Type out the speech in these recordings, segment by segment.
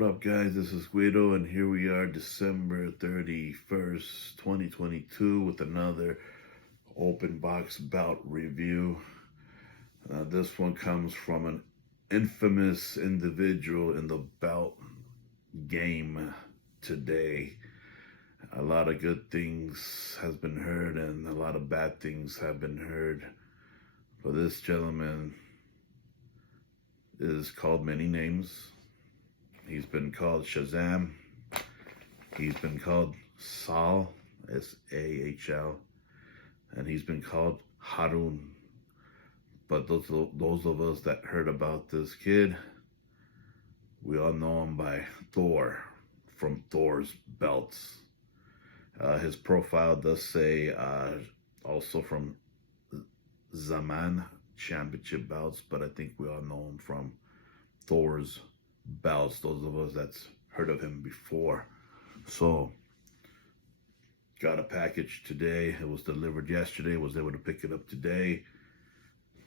What up, guys? This is Guido, and here we are, December 31st, 2022, with another open box belt review. This one comes from an infamous individual in the belt game today. A lot of good things has been heard, and a lot of bad things have been heard. For this gentleman is called many names. He's been called Shazam. He's been called Sahl, S-A-H-L, and he's been called Harun. But those of us that heard about this kid, we all know him by Thor from Thor's Belts. His profile does say also from Zaman Championship Belts, but I think we all know him from Thor's Belts, those of us that's heard of him before. So got a package today. It was delivered yesterday. Was able to pick it up today.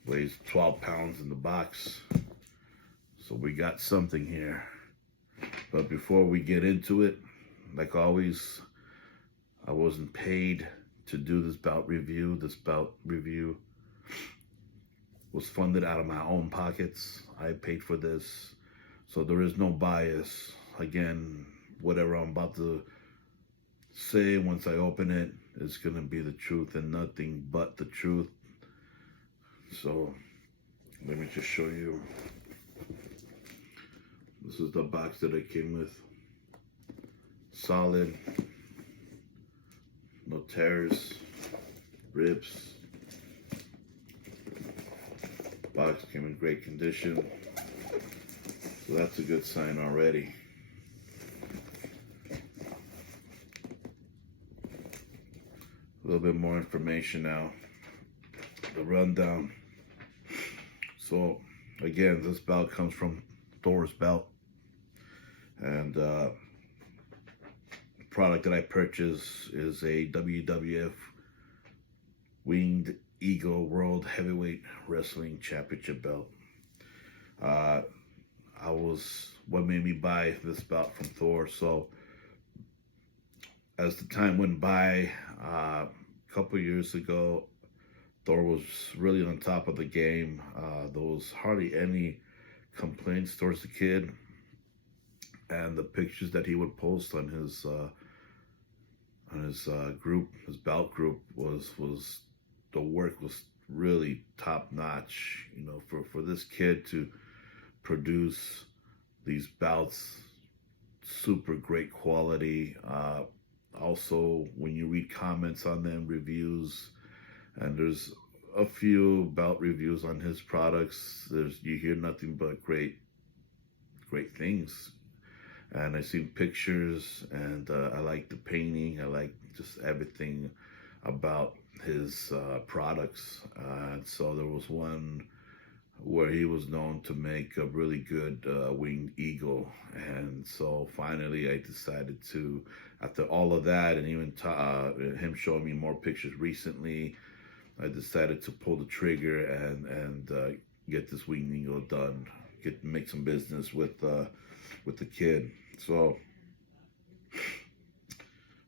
Weighs 12 pounds in the box. So we got something here. But before we get into it, like always, I wasn't paid to do this belt review. This belt review was funded out of my own pockets. I paid for this. So there is no bias. Again, whatever I'm about to say once I open it is going to be the truth and nothing but the truth. So let me just show you. This is the box that it came with. Solid. No tears. Rips. Box came in great condition. So that's a good sign already. A little bit more information now. The rundown. So again, this belt comes from Thor's Belt. And the product that I purchased is a WWF Winged Eagle World Heavyweight Wrestling Championship belt. What made me buy this belt from Thor. So as the time went by, a couple years ago, Thor was really on top of the game. There was hardly any complaints towards the kid, and the pictures that he would post on his group, his belt group, was the work was really top notch. You know, for this kid to produce these belts, super great quality. Also, when you read comments on them, reviews, and there's a few belt reviews on his products, you hear nothing but great things. And I seen pictures, and I like the painting. I like just everything about his products. And so there was one where he was known to make a really good winged eagle. And so finally I decided to, after all of that, and even him showing me more pictures recently, I decided to pull the trigger and get this winged eagle done, make some business with the kid. So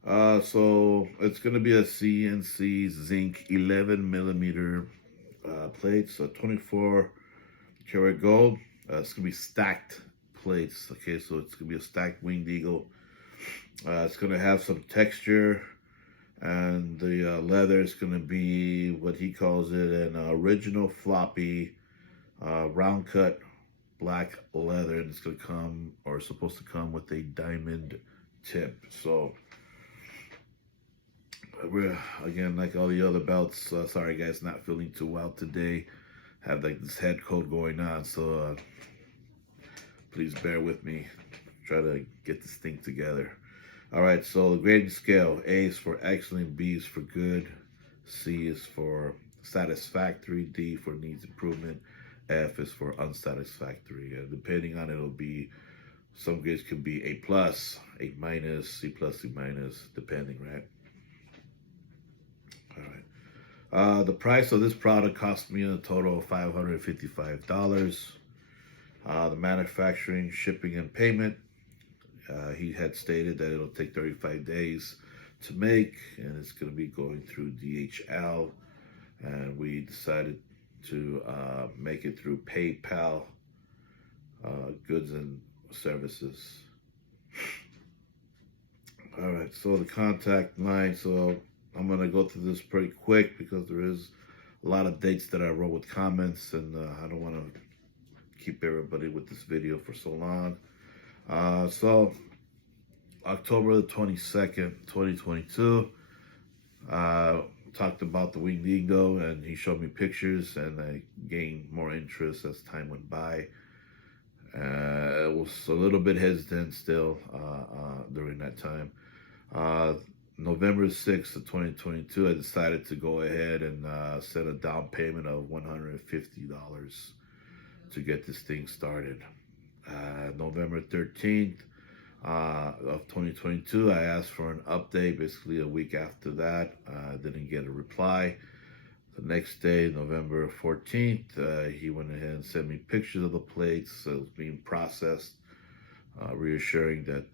it's going to be a CNC zinc 11 millimeter plates, so 24 karat gold. It's going to be stacked plates. Okay, so it's going to be a stacked winged eagle. It's going to have some texture, and the leather is going to be what he calls it an original floppy round cut black leather, and it's going to come, or supposed to come, with a diamond tip. So we're, again, like all the other belts, sorry guys, not feeling too well today. Have like this head cold going on, so please bear with me. Try to get this thing together. All right, so the grading scale: A is for excellent, B is for good, C is for satisfactory, D for needs improvement, F is for unsatisfactory. Depending on it, it'll be, some grades could be A plus, A minus, C plus, C minus, depending, right? All right. The price of this product cost me a total of $555. The manufacturing, shipping, and payment He had stated that it'll take 35 days to make, and it's going to be going through DHL. And we decided to make it through PayPal, goods and services. All right, so the contact line. So I'm going to go through this pretty quick because there is a lot of dates that I wrote with comments, and I don't want to keep everybody with this video for so long. So October the 22nd, 2022, talked about the winged eagle, and he showed me pictures, and I gained more interest as time went by. It was a little bit hesitant still during that time. November 6th of 2022, I decided to go ahead and set a down payment of $150 to get this thing started. November 13th of 2022, I asked for an update. Basically a week after that, I didn't get a reply. The next day, November 14th, he went ahead and sent me pictures of the plates. So it was being processed, reassuring that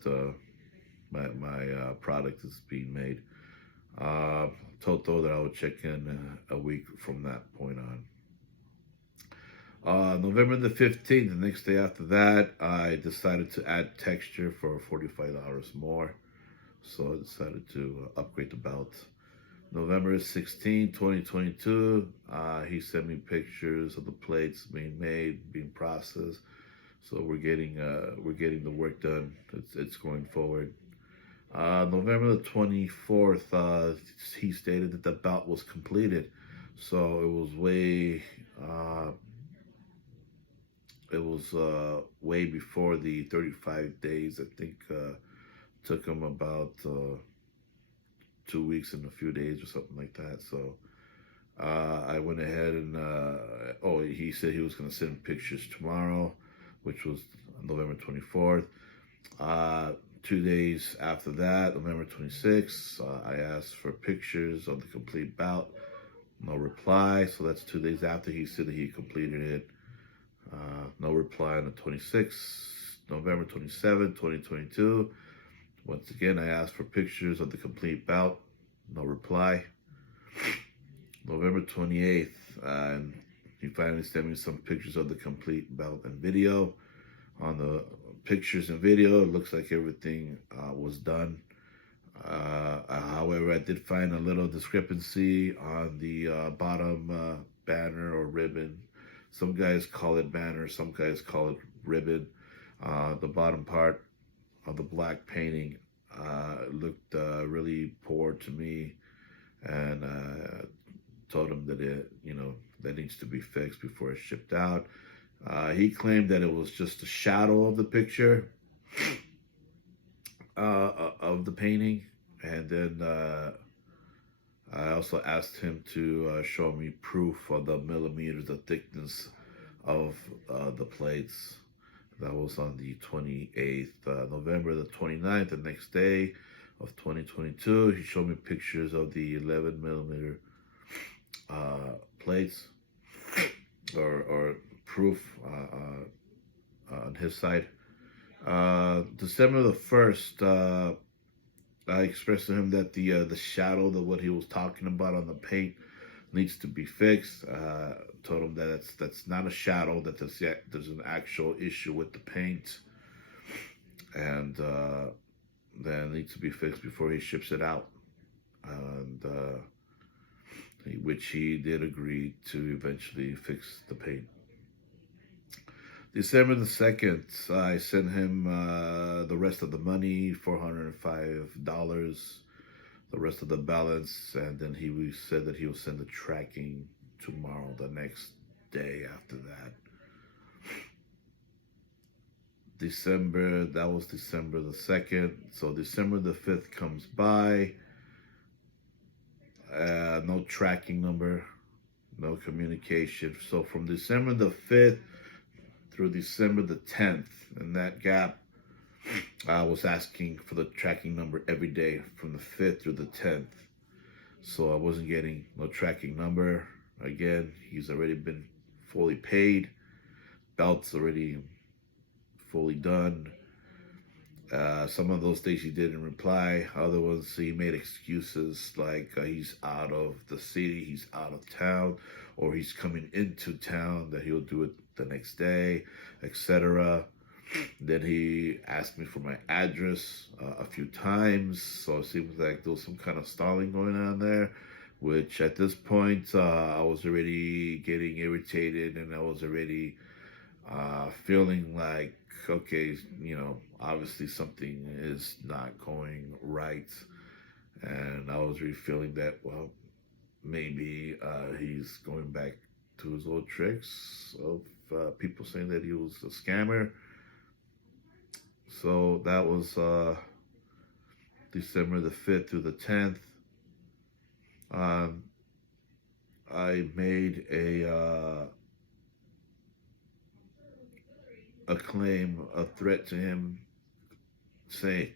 my product is being made. Told Thor that I would check in a week from that point on. November the 15th, the next day after that, I decided to add texture for $45 more. So I decided to upgrade the belt. November 16, 2022, he sent me pictures of the plates being made, being processed. So we're getting the work done. It's going forward. November the 24th, he stated that the belt was completed. So it was way before the 35 days. I think took him about 2 weeks and a few days or something like that. So I went ahead and he said he was going to send pictures tomorrow, which was November 24th. 2 days after that, November 26th, I asked for pictures of the complete bout. No reply. So that's 2 days after he said that he completed it. No reply on the 26th. November 27th, 2022. Once again, I asked for pictures of the complete bout. No reply. November 28th, and he finally sent me some pictures of the complete bout and video. On the pictures and video, it looks like everything was done. However, I did find a little discrepancy on the bottom banner or ribbon. Some guys call it banner, some guys call it ribbon. The bottom part of the black painting looked really poor to me, and told him that that needs to be fixed before it's shipped out. He claimed that it was just a shadow of the picture of the painting, and then I also asked him to show me proof of the millimeters, the thickness of the plates. That was on the 28th. November the 29th, the next day of 2022, he showed me pictures of the 11 millimeter plates, or proof on his side. December the 1st, I expressed to him that the shadow, what he was talking about on the paint, needs to be fixed. Told him that that's not a shadow, that there's an actual issue with the paint, and that it needs to be fixed before he ships it out. And which he did agree to eventually fix the paint. December the 2nd, I sent him the rest of the money, $405, the rest of the balance, and then he said that he will send the tracking tomorrow, the next day after that. That was December the 2nd. So December the 5th comes by. No tracking number, no communication. So from December the 5th through December the 10th, in that gap, I was asking for the tracking number every day from the 5th through the 10th. So I wasn't getting no tracking number. Again, he's already been fully paid. Belt's already fully done. Some of those things he didn't reply. Other ones he made excuses like he's out of the city, he's out of town, or he's coming into town, that he'll do it the next day, etc. Then he asked me for my address a few times, so it seems like there was some kind of stalling going on there, which at this point I was already getting irritated, and I was already feeling like, okay, obviously something is not going right. And I was really feeling that, well, maybe he's going back to his old tricks of people saying that he was a scammer. So that was December the 5th through the 10th. I made a claim, a threat to him, saying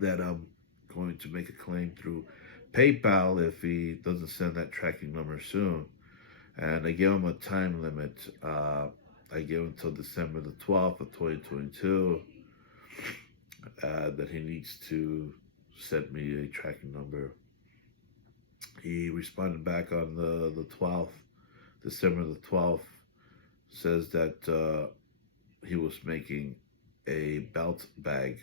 that I'm going to make a claim through PayPal if he doesn't send that tracking number soon. And I gave him a time limit. I gave him until December the 12th of 2022 that he needs to send me a tracking number. He responded back on the 12th, December the 12th, says that he was making a belt bag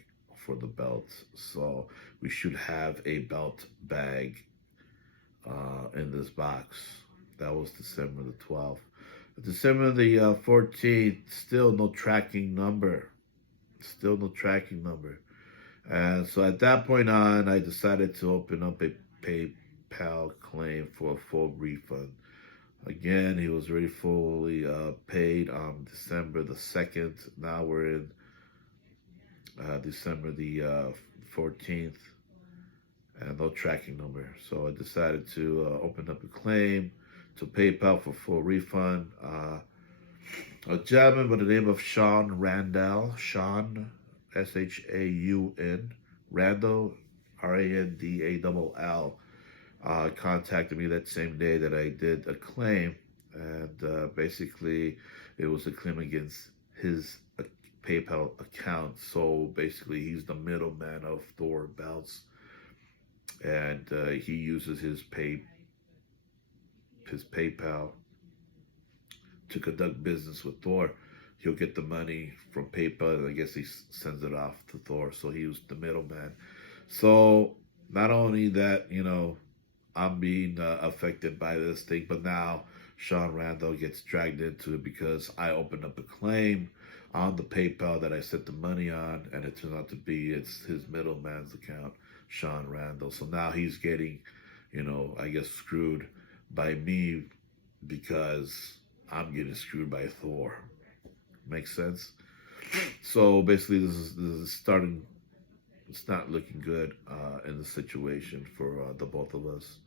for the belts. So we should have a belt bag in this box. That was December the 12th. December the 14th, still no tracking number. Still no tracking number. And so at that point on, I decided to open up a PayPal claim for a full refund. Again, he was already fully paid on December the 2nd. Now we're in December the 14th, and no tracking number. So I decided to open up a claim to PayPal for full refund. A gentleman by the name of Sean Randall, Sean, S-H-A-U-N, Randall, R-A-N-D-A-L-L, contacted me that same day that I did a claim, and basically it was a claim against his PayPal account. So basically he's the middleman of Thor Belts, and he uses his PayPal to conduct business with Thor. He'll get the money from PayPal, and I guess he sends it off to Thor. So he was the middleman. So not only that, I'm being affected by this thing, but now Sean Randall gets dragged into it because I opened up a claim on the PayPal that I sent the money on, and it turns out to be it's his middleman's account, Sean Randall. So now he's getting, I guess, screwed by me because I'm getting screwed by Thor. Makes sense? So basically this is starting, it's not looking good in the situation for the both of us.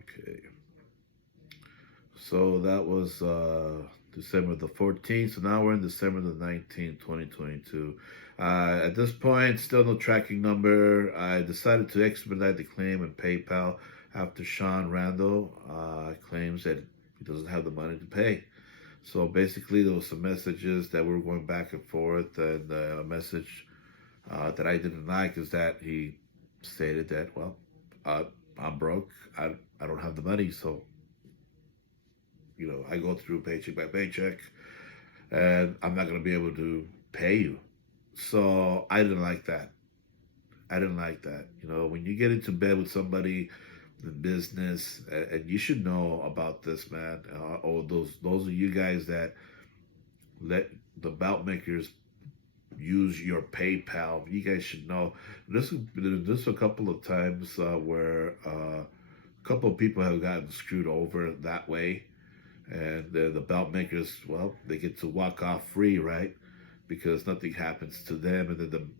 Okay. So that was December the 14th. So now we're in December the 19th, 2022. At this point, still no tracking number. I decided to expedite the claim in PayPal after Sean Randall claims that he doesn't have the money to pay. So basically, there was some messages that were going back and forth, and a message that I didn't like is that he stated that, well, I'm broke. I don't have the money, so I go through paycheck by paycheck, and I'm not going to be able to pay you. So I didn't like that. When you get into bed with somebody in business, and you should know about this, man. Or those of you guys that let the belt makers use your PayPal, you guys should know. This a couple of times where a couple of people have gotten screwed over that way. And the belt makers, well, they get to walk off free, right? Because nothing happens to them, and then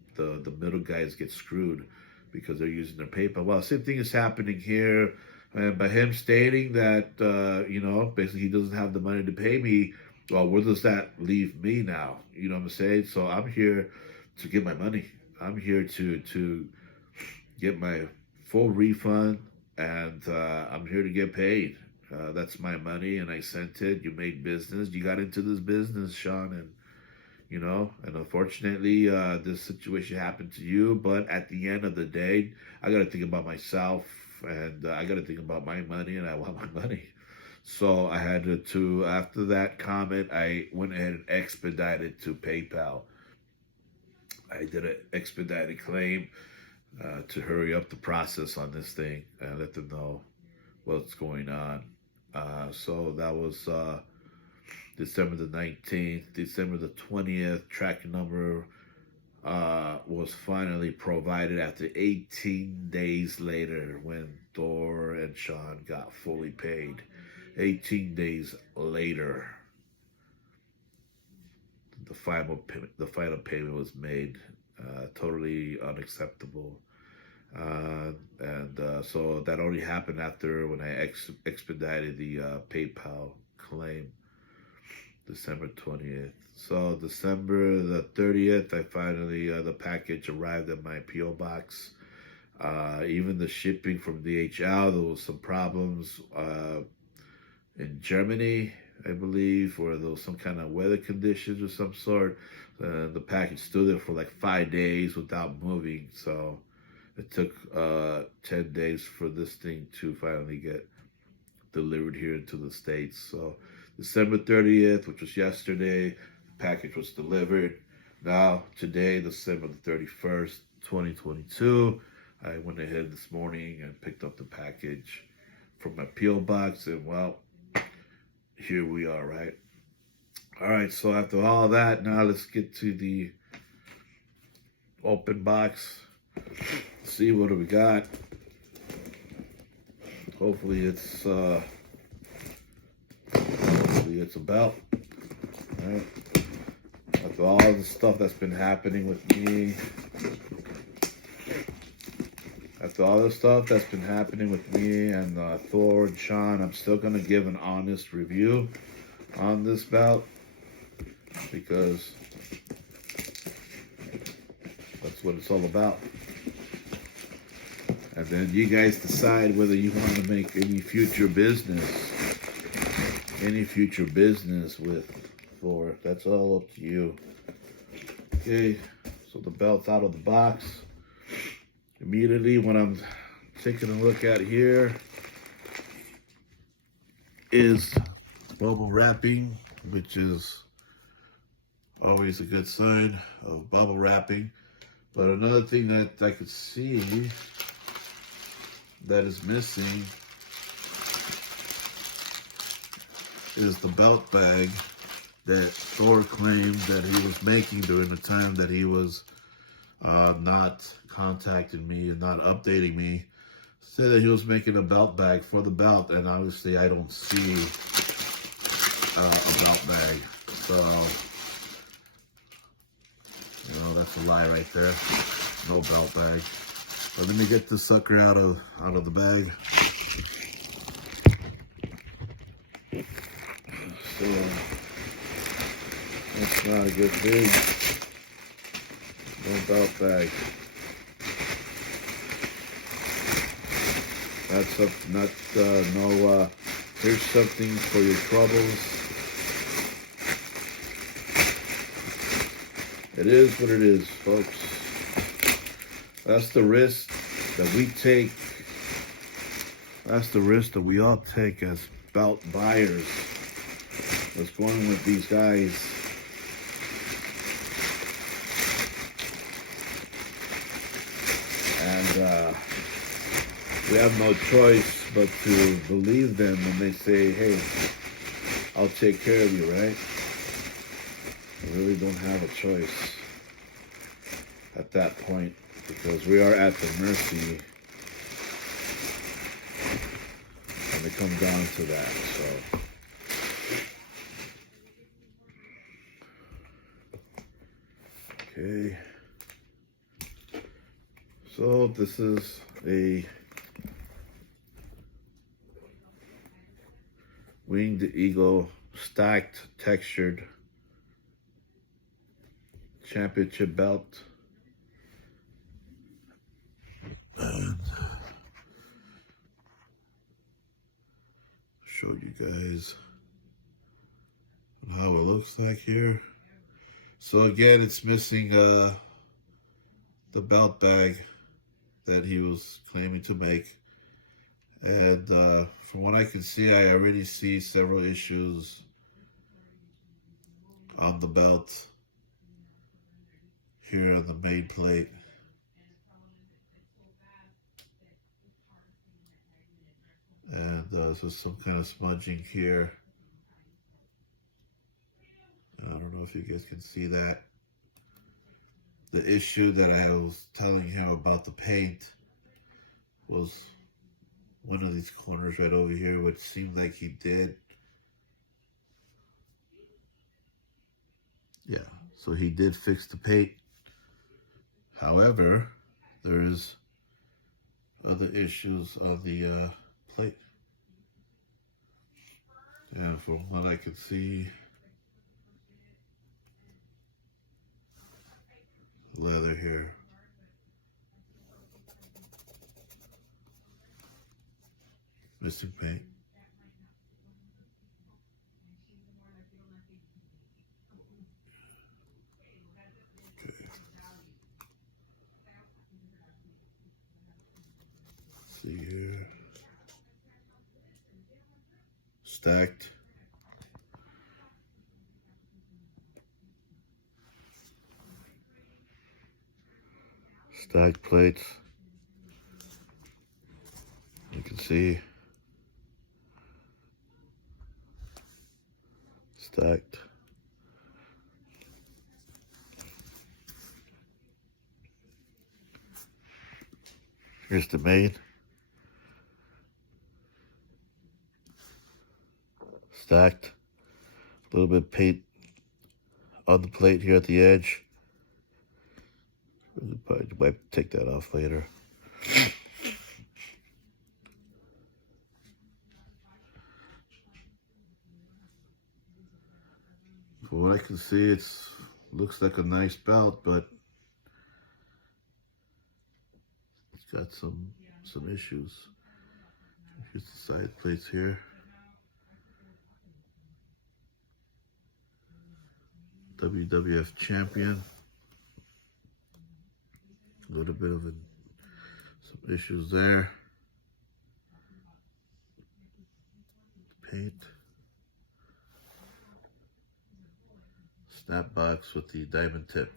the middle guys get screwed because they're using their PayPal. Well, same thing is happening here. And by him stating that, basically he doesn't have the money to pay me, well, where does that leave me now? You know what I'm saying? So I'm here to get my money. I'm here to get my full refund, and I'm here to get paid. That's my money, and I sent it. You made business. You got into this business, Sean, and you know, and unfortunately, this situation happened to you. But at the end of the day, I got to think about myself, and I got to think about my money, and I want my money. So I had to, after that comment, I went ahead and expedited to PayPal. I did an expedited claim to hurry up the process on this thing and let them know what's going on. So that was December the 19th. December the 20th, track number was finally provided after 18 days later when Thor and Sean got fully paid. 18 days later, the final payment was made. Totally unacceptable. And so that only happened after when I expedited the PayPal claim, December 20th. So December the 30th, I finally, the package arrived at my P.O. box. Even the shipping from DHL, there was some problems in Germany, I believe, or there was some kind of weather conditions of some sort. The package stood there for like 5 days without moving. So it took 10 days for this thing to finally get delivered here into the States. So December 30th, which was yesterday, the package was delivered. Now, today, December the 31st, 2022, I went ahead this morning and picked up the package from my P.O. box, and well, here we are, right? All right, so after all that, now let's get to the open box. See what do we got. Hopefully it's a belt. All right. After all the stuff that's been happening with me, and Thor and Sean, I'm still gonna give an honest review on this belt because that's what it's all about. And then you guys decide whether you want to make any future business with Thor. That's all up to you. Okay, so the belt's out of the box. Immediately, what I'm taking a look at here is bubble wrapping, which is always a good sign of bubble wrapping. But another thing that I could see that is missing is the belt bag that Thor claimed that he was making during the time that he was not contacting me and not updating me. Said that he was making a belt bag for the belt, and obviously I don't see a belt bag. So, you know, that's a lie right there. No belt bag. But let me get this sucker out of the bag. So that's not a good thing. No belt bag. That's here's something for your troubles. It is what it is, folks. That's the risk that we take. That's the risk that we all take as belt buyers. That's going with these guys. And we have no choice but to believe them when they say, hey, I'll take care of you, right? We really don't have a choice at that point, because we are at the mercy when it comes down to that. So okay, so this is a Winged Eagle stacked textured championship belt. And show you guys how it looks like here. So again, it's missing the belt bag that he was claiming to make. And from what I can see, I already see several issues on the belt here on the main plate. And so some kind of smudging here. I don't know if you guys can see that. The issue that I was telling him about the paint was one of these corners right over here, which seemed like he did. Yeah, so he did fix the paint. However, there's other issues on the plate. And from what I can see, leather here. Missing paint. Okay. See here. Stacked. Stacked plates. You can see. Stacked. Here's the main. Stacked. A little bit of paint on the plate here at the edge. Probably might take that off later. From what I can see, it looks like a nice belt, but it's got some issues. Here's the side plates here. WWF champion. A little bit of some issues there. Paint. Snap box with the diamond tip.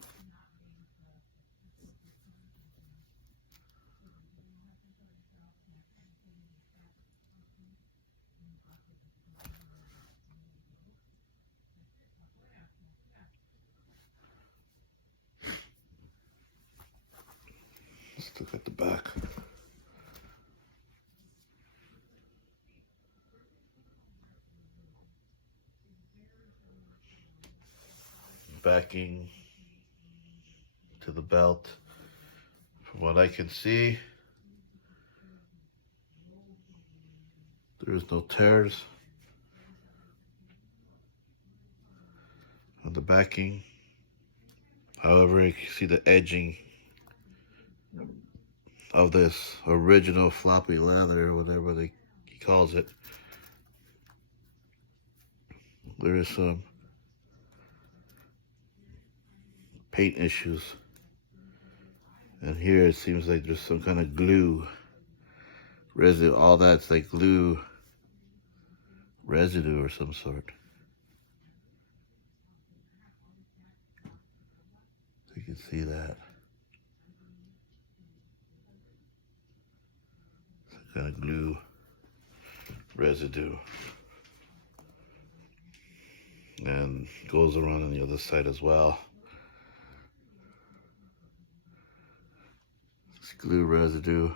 Let's look at the back. Backing to the belt. From what I can see, there is no tears on the backing. However, you can see the edging of this original floppy leather, or whatever he calls it. There is some paint issues. And here it seems like there's some kind of glue residue. All that's like glue residue or some sort. You can see that. Some kind of glue residue. And goes around on the other side as well. It's glue residue.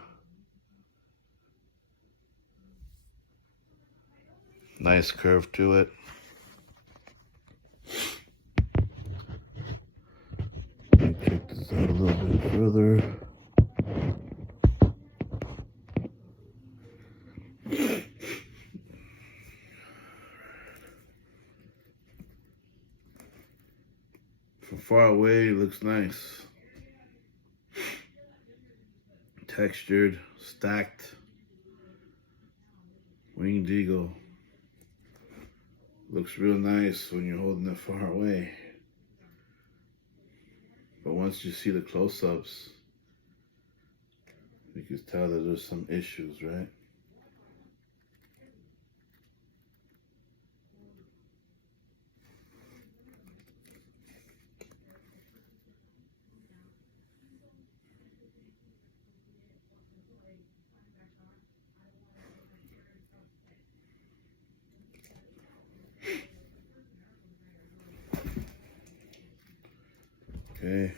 Nice curve to it. Let me check this out a little bit further. From far away, it looks nice. Textured, stacked, winged eagle. Looks real nice when you're holding it far away. once you see the close-ups, you can tell that there's some issues, right? Okay,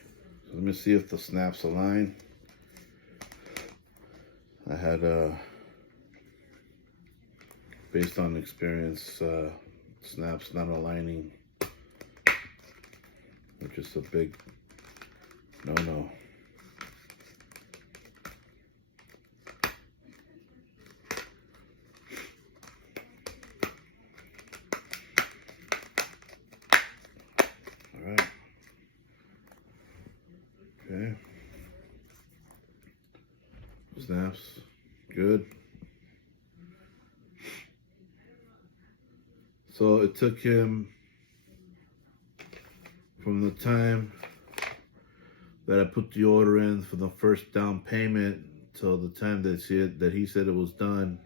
so let me see if the snaps align. I had, based on experience, snaps not aligning, which is a big no-no. All right. Okay. Snaps, good. So it took him from the time that I put the order in for the first down payment till the time that he said it was done.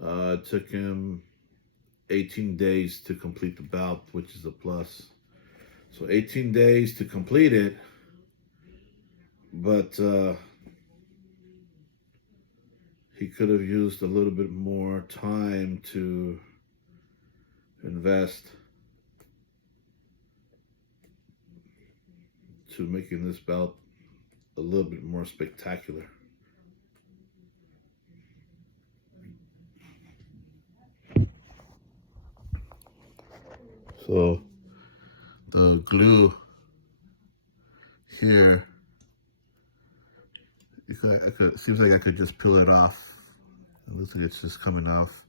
It took him 18 days to complete the belt, which is a plus. So 18 days to complete it, but he could have used a little bit more time to invest to making this belt a little bit more spectacular. So the glue here, it seems like I could just peel it off. It looks like it's just coming off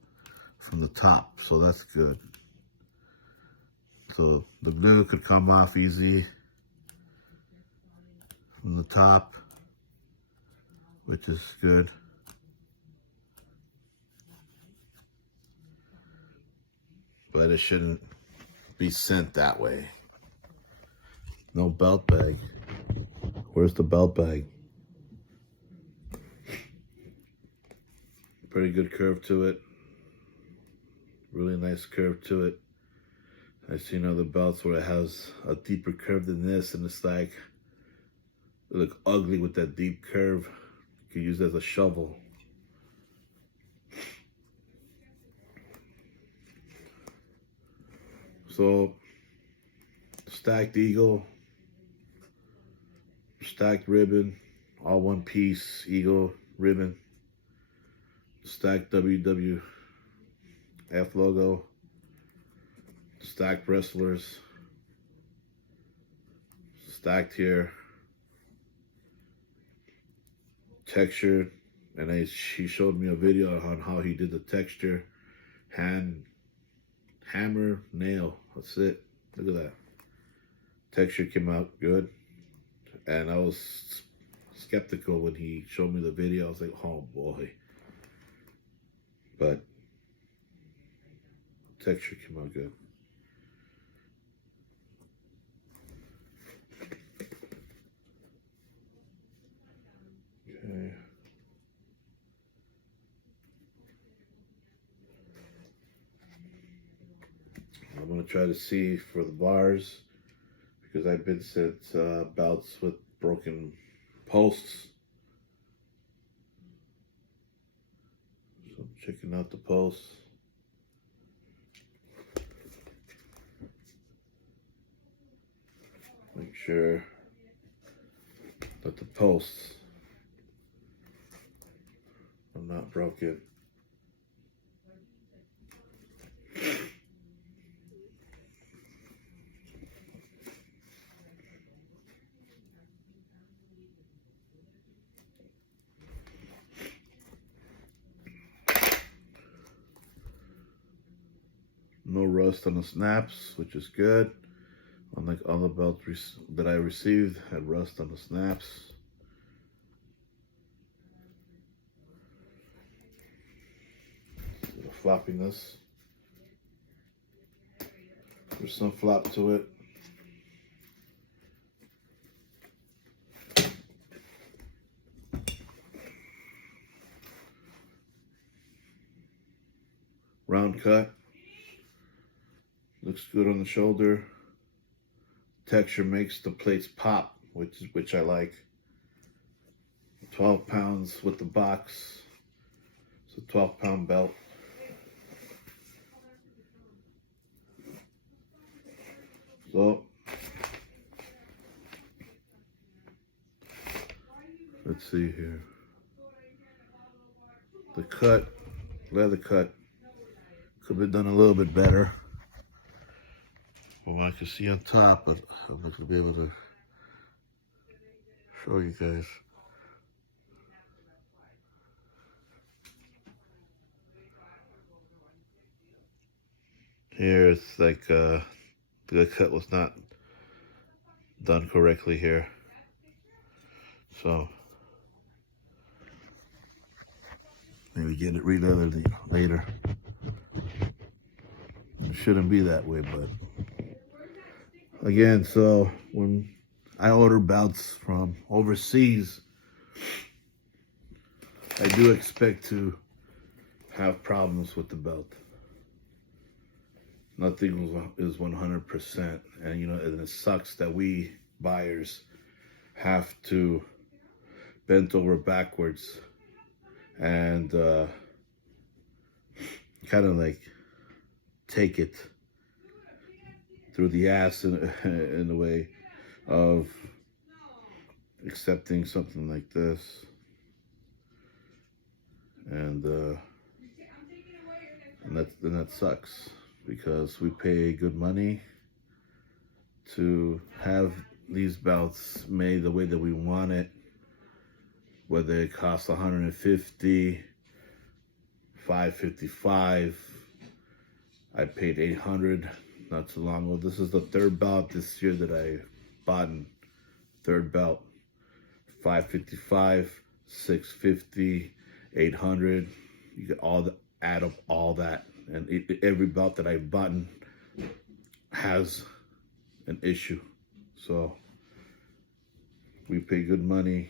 from the top, so that's good. So the glue could come off easy from the top, which is good. But it shouldn't be sent that way. No belt bag. Where's the belt bag? Pretty good curve to it. Really nice curve to it. I've seen other belts where it has a deeper curve than this, and it's like, it look ugly with that deep curve. You could use it as a shovel. So, stacked eagle, stacked ribbon, all one piece eagle ribbon, stacked WWF logo, stacked wrestlers, stacked here, textured, and she showed me a video on how he did the texture, hammer, nail, that's it. Look at that. Texture came out good. And I was skeptical when he showed me the video. I was like, oh boy. But texture came out good. Okay. I'm going to try to see for the bars, because I've been sent belts with broken posts. So I'm checking out the posts. Make sure that the posts are not broken. No rust on the snaps, which is good. Unlike other belts that I received, had rust on the snaps. The floppiness. There's some flop to it. round cut. Looks good on the shoulder. Texture makes the plates pop, which I like. 12 pounds with the box. It's a 12-pound belt. So let's see here. The cut, leather cut, could be done a little bit better. Well, I can see on top, but I'm not gonna be able to show you guys. Here it's like the cut was not done correctly here. So maybe get it re-leathered later. It shouldn't be that way, but again, so when I order belts from overseas, I do expect to have problems with the belt. Nothing is 100%, and and it sucks that we buyers have to bend over backwards and kind of like take it through the ass in a way of accepting something like this, and that sucks, because we pay good money to have these belts made the way that we want it, whether it costs $150, $555. I paid $800 not too long ago. This is the third belt this year that I bought. Third belt, $555, $650, $800. You get add up all that, and every belt that I've bought has an issue. So we pay good money,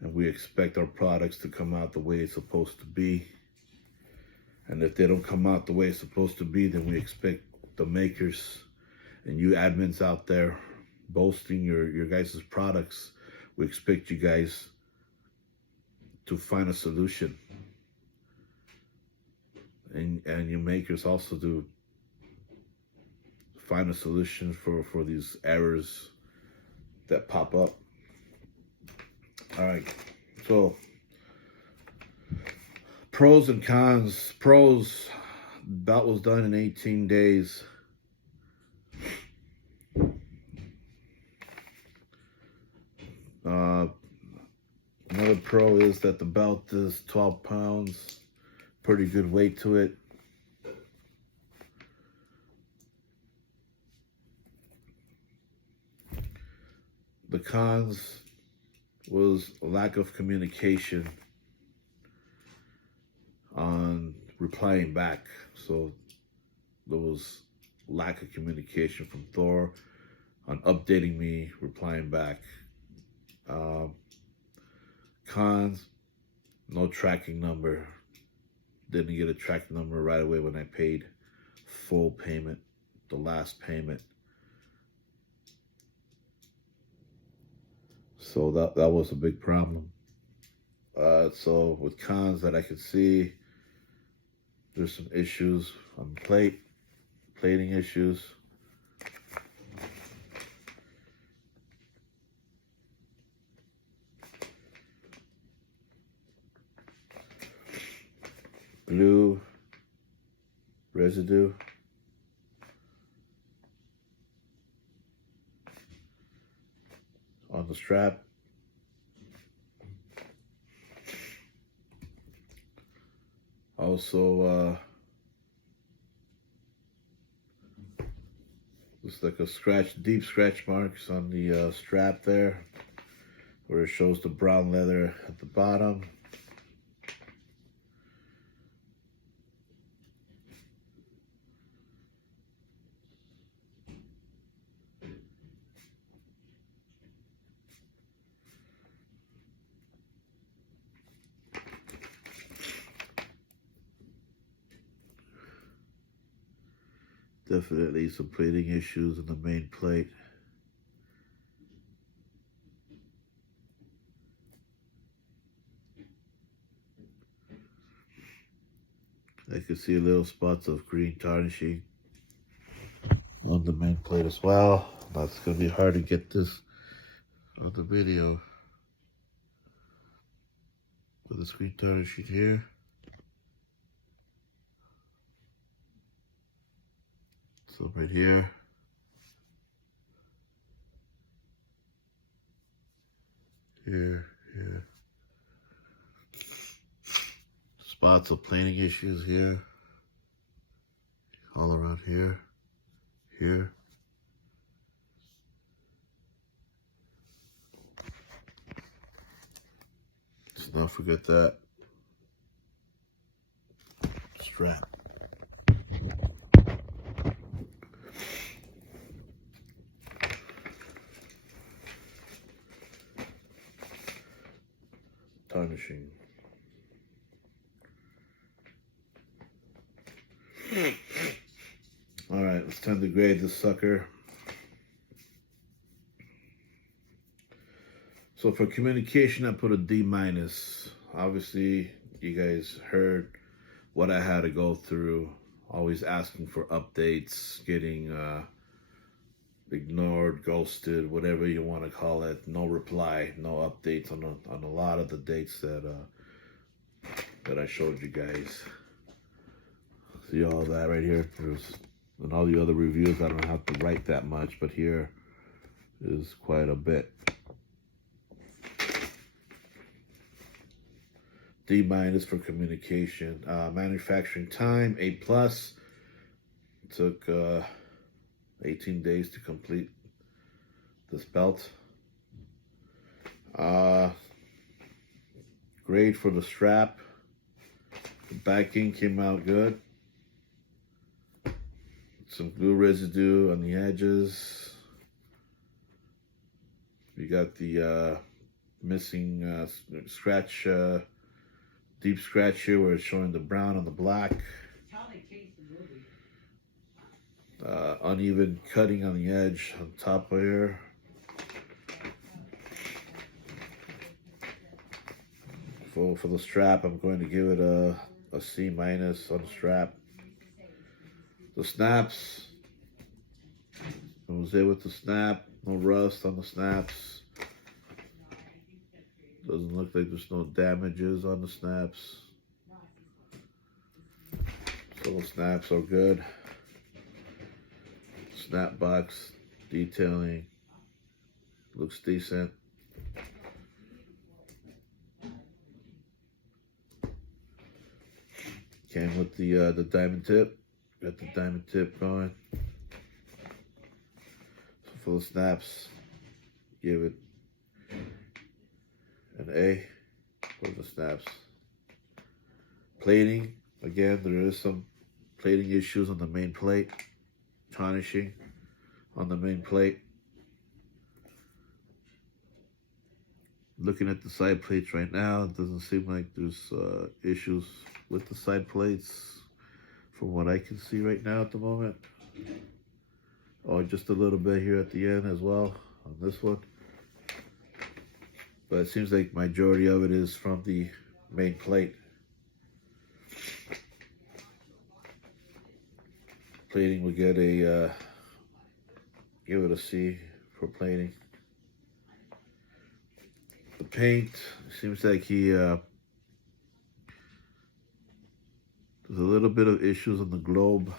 and we expect our products to come out the way it's supposed to be. And if they don't come out the way it's supposed to be, then we expect the makers and you admins out there boasting your guys' products, we expect you guys to find a solution. And you makers also to find a solution for these errors that pop up. All right, so pros and cons. Pros, belt was done in 18 days. Another pro is that the belt is 12 pounds, pretty good weight to it. The cons was a lack of communication on replying back. So there was lack of communication from Thor on updating me, replying back. Cons, no tracking number. Didn't get a tracking number right away when I paid full payment, the last payment. So that was a big problem. So with cons that I could see, there's some issues on the plating issues. Glue residue. On the strap. Also, looks like a deep scratch marks on the strap there, where it shows the brown leather at the bottom. Definitely some plating issues in the main plate. I can see little spots of green tarnishing on the main plate as well. That's going to be hard to get this on the video. With the screen tarnishing here. So right here. Here. Spots of plating issues here. All around here. Let's not forget that strap. Tarnishing. Alright, it's time to grade this sucker. So for communication, I put a D-. Obviously, you guys heard what I had to go through. Always asking for updates, getting ignored, ghosted, whatever you want to call it. No reply, no updates on a lot of the dates that I showed you guys. See all that right here? And all the other reviews, I don't have to write that much, but here is quite a bit. D- for communication. Manufacturing time, A+. Took 18 days to complete this belt. Grade for the strap. The backing came out good. Some glue residue on the edges. You got the missing scratch, deep scratch here where it's showing the brown on the black. Uneven cutting on the edge on top of here. For the strap, I'm going to give it a C- on the strap. The snaps, I was there with the snap, no rust on the snaps. Doesn't look like there's no damages on the snaps. So the snaps are good. Snap box detailing looks decent. Came with the diamond tip. Got the diamond tip going. So for the snaps, give it an A for the snaps. Plating, again, there is some plating issues on the main plate. Tarnishing on the main plate. Looking at the side plates right now, it doesn't seem like there's issues with the side plates from what I can see right now at the moment. Oh, just a little bit here at the end as well on this one. But it seems like majority of it is from the main plate. Plating would get a, give it a C for plating. The paint, seems like there's a little bit of issues on the globe.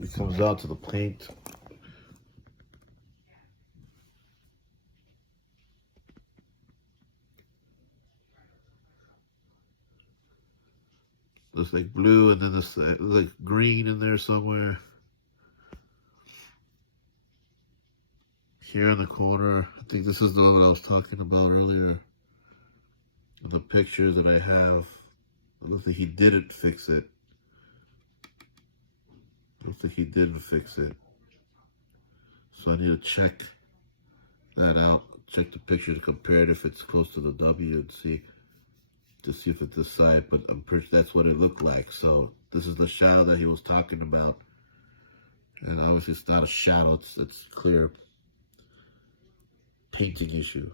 It comes out to the paint. Looks like blue, and then there's like green in there somewhere. Here in the corner, I think this is the one that I was talking about earlier. In the picture that I have, it looks like he didn't fix it. Looks like he didn't fix it. So I need to check that out. Check the picture to compare it if it's close to the W and see if it's this side. But I'm pretty sure that's what it looked like. So this is the shadow that he was talking about And obviously it's not a shadow, it's clear painting issue.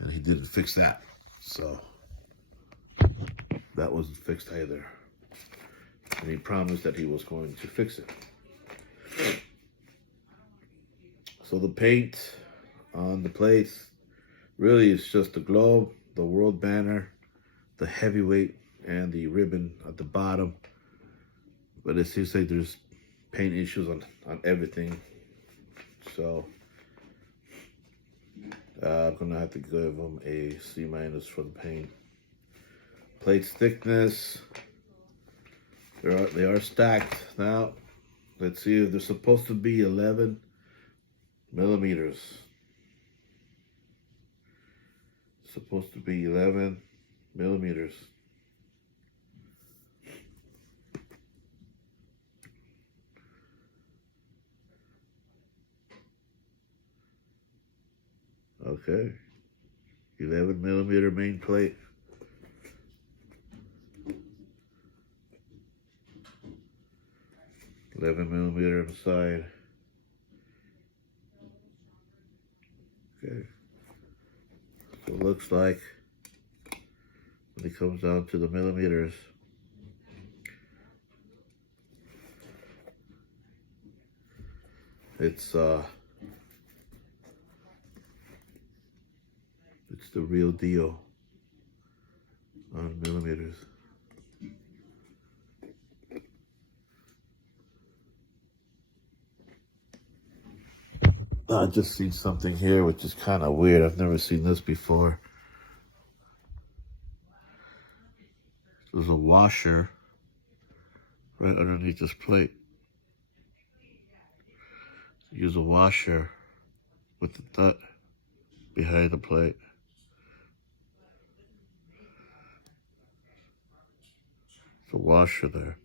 And he didn't fix that. So that wasn't fixed either. And he promised that he was going to fix it. So the paint on the plates really is just the globe, the world banner, the heavyweight, and the ribbon at the bottom. But it seems like there's paint issues on everything. So I'm gonna have to give them a C- for the paint. Plates thickness, they are stacked. Now let's see if they're supposed to be 11 millimeters. Supposed to be 11 millimeters. Okay, 11 millimeter main plate. $11 millimeter on the side. Okay. So it looks like when it comes down to the millimeters, it's the real deal on millimeters. I just seen something here which is kind of weird. I've never seen this before. There's a washer right underneath this plate. Use a washer with the nut behind the plate. It's a washer there.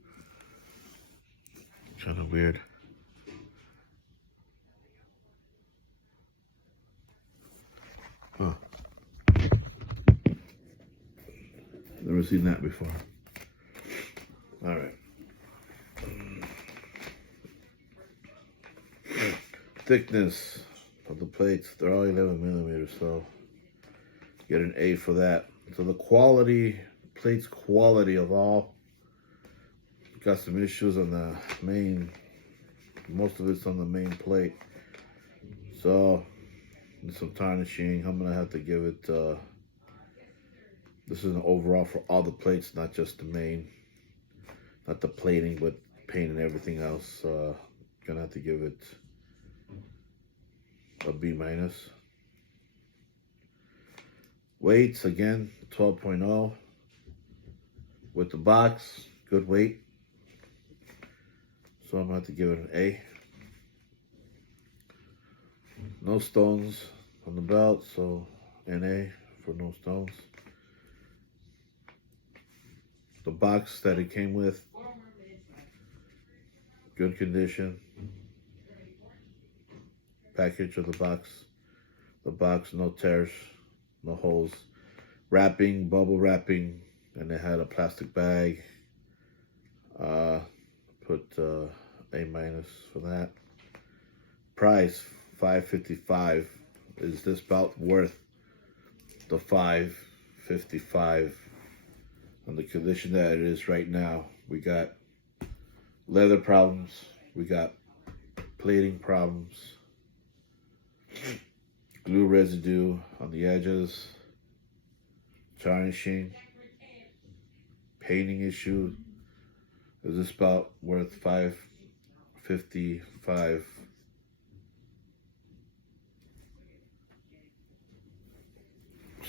Kind of weird. Huh. Never seen that before. All right. Thickness of the plates, they're all 11 millimeters, so get an A for that. So the quality, plates quality of all, got some issues on the main, most of it's on the main plate. So, some tarnishing, I'm gonna have to give it, this is an overall for all the plates, not just the main, not the plating, but paint and everything else. Gonna have to give it a B-. Weights, again, 12.0. With the box, good weight. So I'm gonna have to give it an A. No stones on the belt, so an A for no stones. The box that it came with, good condition. Package of the box, no tears, no holes. Wrapping, bubble wrapping, and it had a plastic bag. Put A- for that. Price $5.55. Is this belt worth the $5.55 on the condition that it is right now? We got leather problems, we got plating problems, glue residue on the edges, tarnishing, painting issue. Is this belt worth $5.55?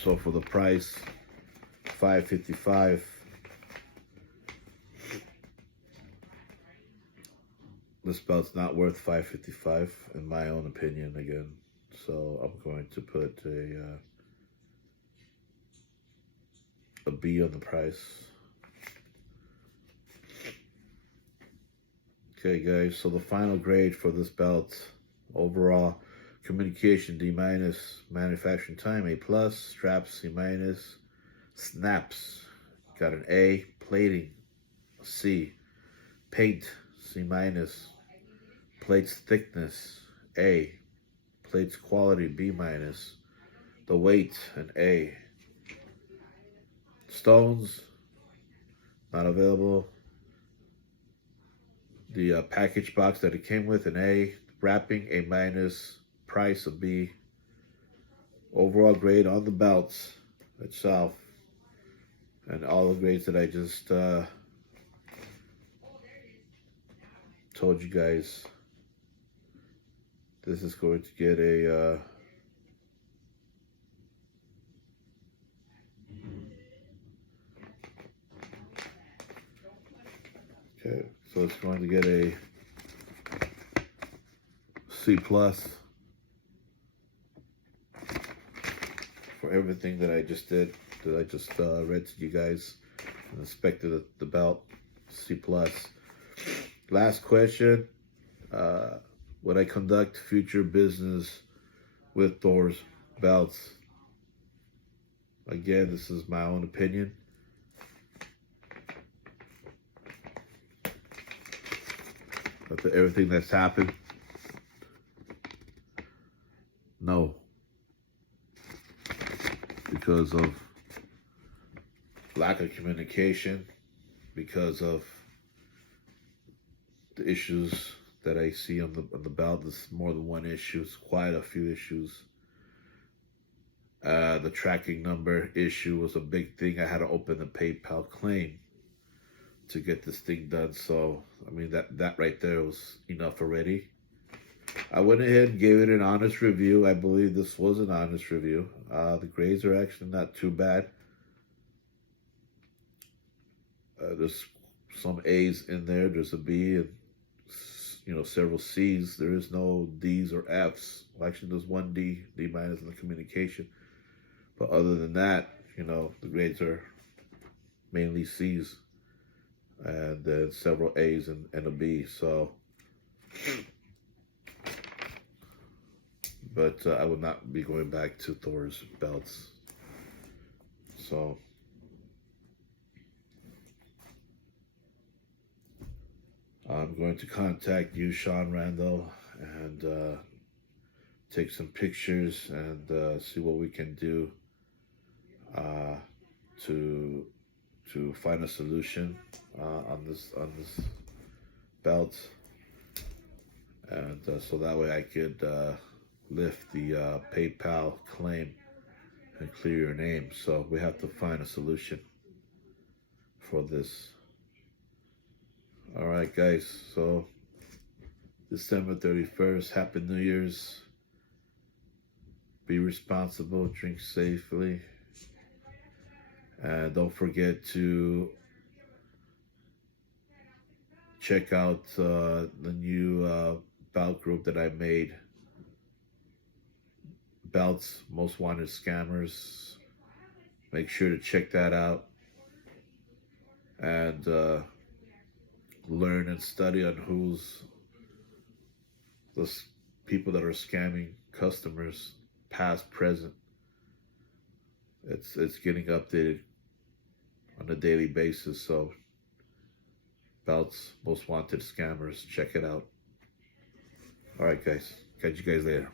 So for the price, $5.55, this belt's not worth $5.55 in my own opinion again. So I'm going to put a B on the price. Okay guys, so the final grade for this belt, overall communication D-, manufacturing time A+, straps C-, snaps got an A, plating C, paint C minus. Plates thickness, A. Plates quality, B minus. The weight, an A. Stones, not available. The package box that it came with, an A. Wrapping, A minus. Price, a B. Overall grade on the belts itself, and all the grades that I just told you guys. This is going to get a okay, so it's going to get a C plus for everything that I just did, that I just read to you guys and inspected the belt. C plus. Last question. Would I conduct future business with Thor's Belts? Again, this is my own opinion. After everything that's happened, no. Because of lack of communication, because of the issues that I see on the belt. There's more than one issue. It's quite a few issues. The tracking number issue was a big thing. I had to open a PayPal claim to get this thing done. So, I mean, that right there was enough already. I went ahead and gave it an honest review. I believe this was an honest review. The grades are actually not too bad. There's some A's in there. There's a B and, you know, several C's. There is no D's or F's. Well, actually, there's one D minus in the communication. But other than that, you know, the grades are mainly C's. And then several A's and a B. So, but I would not be going back to Thor's Belts. So, I'm going to contact you, Sean Randall, and take some pictures and see what we can do to find a solution on this belt, and so that way I could lift the PayPal claim and clear your name. So we have to find a solution for this. All right, guys, so December 31st, Happy New Year's. Be responsible, drink safely, and don't forget to check out the new belt group that I made. Belts, Most Wanted Scammers. Make sure to check that out and learn and study on who's the people that are scamming customers, past, present. It's getting updated on a daily basis. So, Belts, Most Wanted Scammers, check it out. All right, guys. Catch you guys later.